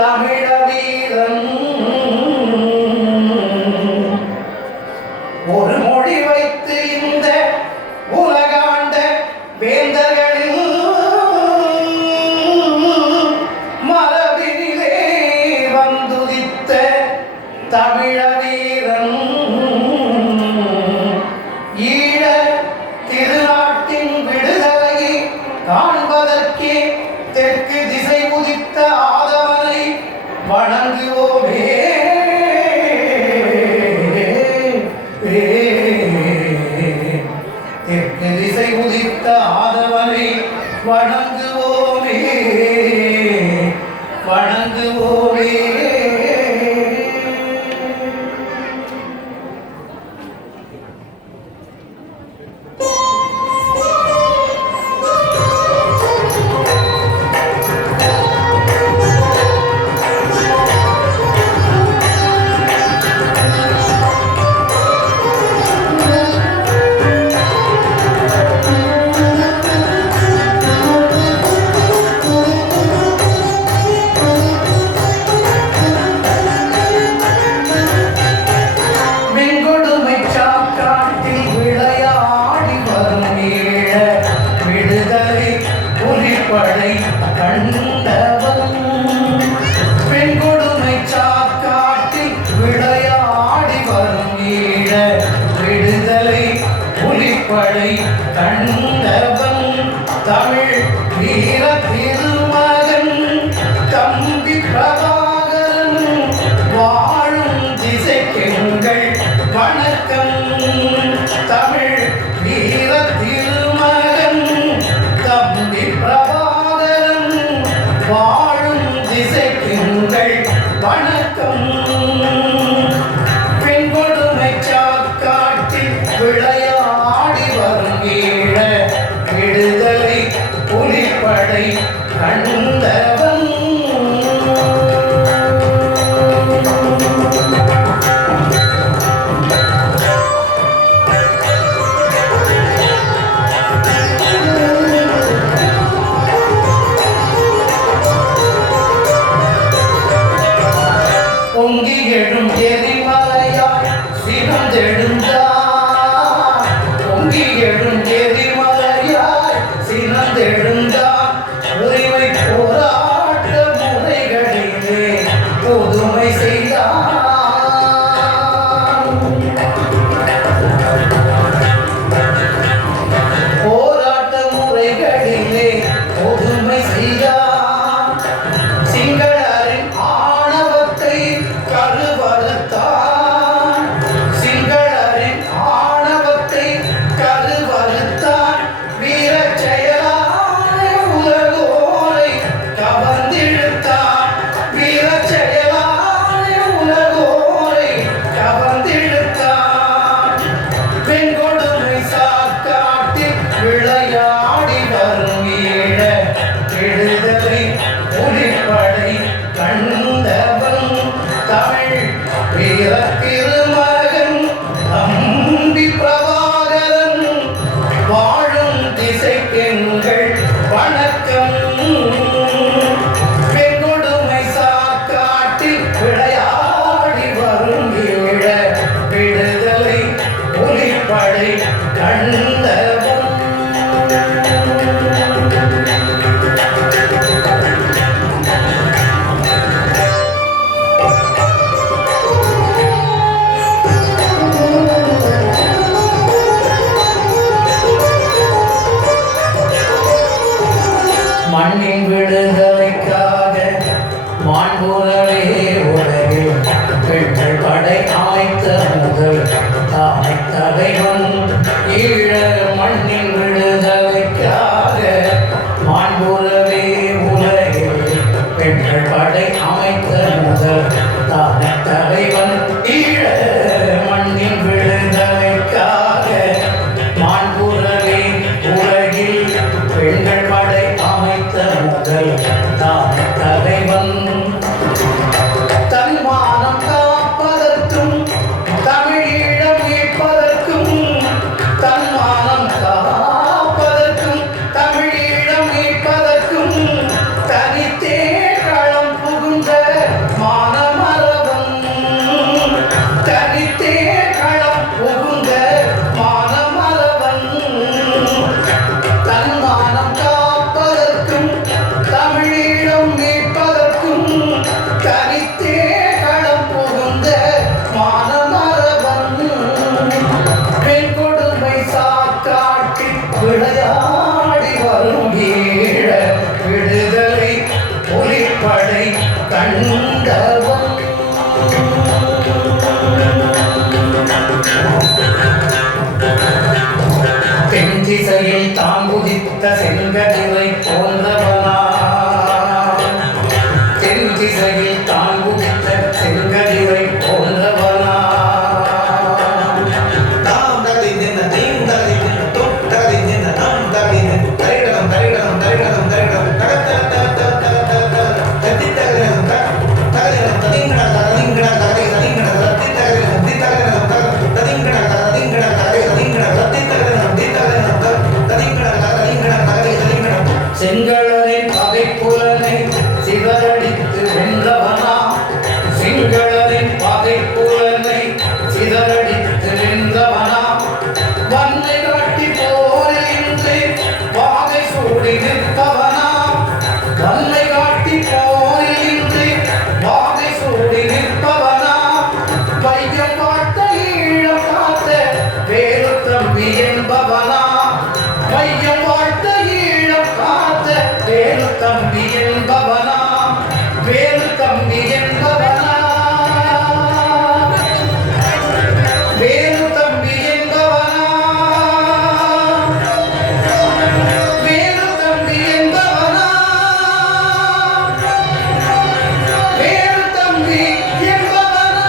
தமிழ வீரன் ஒரு மொழி வைத்து இந்த உலகாண்ட வேந்தர்களில் மரபினிலே வந்துதித்த தமிழ வீரன் ஈழ திருநாட்டின் விடுதலையை காண்பதற்கே தெற்கு திசை உதித்த ஆதவனை வணங்குவோமே. தெற்கு திசை உதித்த ஆதவனை வணங்குவோமே வணங்குவோமே. படை கண்டவன் பெண்கொடுமை சாக்காட்டில் விளையாடி வரும் ஈழ விடுதலை புலிப்படை கண்டவன் தமிழ் வீர திருமகன் தம்பி பிரபாகரன் வாழும் திசைக்கெங்கள் வணக்கம். தமிழ் வீர திருமகன் தம்பி பிரபாகரன் வாழும் திசைக்கெங்கள் வணக்கம். பெண்கொடுமை சாக்காட்டில் விளையாடி வரும் ஈழ விடுதலை புலிப்படை கண்டவன். பொங்கி எழும் எரிமலையாய் சினந்தெழுந்தார். பொங்கி எழும் எரிமலையாய் சினந்தெழுந்தார். உரிமை போராட்ட முறைகளிலே புதுமை செய்தார். போராட்ட முறைகளிலே புதுமை செய்தார். சிங்களரின் ஆணவத்தை கருவறுத்தான். சிங்களரின் ஆணவத்தை கருவறுத்தான். வீர செயலாய உலகோரை கவர்ந்திழுத்தான். வீர செயலாய உலகோரை கவர்ந்திழுத்தான். பெண்கொடுமை சாக்காட்டில் விளையாடி வரும் ஈழ விடுதலை புலிப்படை கண்டவன் தமிழ் வீர திருமகன் தம்பி பிரபாகரன் வாழும் திசைக்கெங்கள் வணக்கம். பெண்கொடுமை சாக்காட்டில் விளையாடி வரும் ஈழ விடுதலை புலிப்படை கண்டவன். மண்ணின் விடுதலைக்காக மாண்புறவே உலகில் பெண்கள் படை அமைத்த முதல் தாய் தலைவன். ஈழ மண்ணின் விடுதலைக்காக மாண்புறவே உலகில் பெண்கள் படை அமைத்த முதல் தாய் தலைவன். ஈழ மண்ணின் விடுதலைக்காக மாண்புறவே உலகில் பெண்கள் படை அமைத்த முதல் தாய் தலைவன். தன்மானம் காப்பதற்கும் தமிழீழம் மீட்பதற்கும் தன்மானம் விளையாடி வரும் ஈழ விடுதலை புலிப்படை கண்டவன். தென் திசையில் தாங்குதித்த செங்கதிரை போன்றவனா, தென் திசையில் தாங்குதித்த செங்கதிரை போன்றவனா. செங்கடலின் பகைப்புலனை சிதறடித்து வென்றவனா, செங்கடலின் பகைப்புலனை சிதறடித்து வென்றவனா. வன்னை காட்டி போரின்றி வாகை சூடி நிற்பவனா, வன்னை காட்டி போரின்றி வாகை சூடி நிற்பவனா. வையம் பார்த்த ஈழம் காத்த வேறு தம்பி என்பவனா, வையம் பார்த்த ஈழம் காத்த வேறு தம்பி என்பவனா, வேறு தம்பி என்பவனா, வேறு தம்பி என்பவனா, வேறு தம்பி என்பவனா, வேறு தம்பி என்பவனா.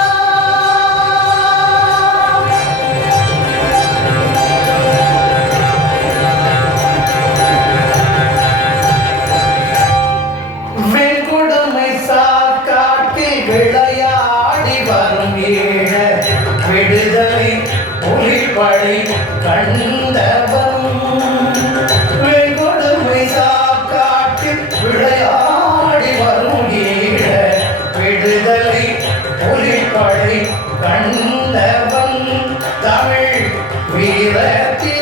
வெண்குடுமை சாக்காட்டில் விளையாடி வரும் ஈழ விடுதலை புலிப்படை கண்டவன். வெண்குடுமை சாக்காட்டில் விளையாடி வரும் ஈழ விடுதலை புலிப்படை கண்டவன். தமிழ் வீரத்தில்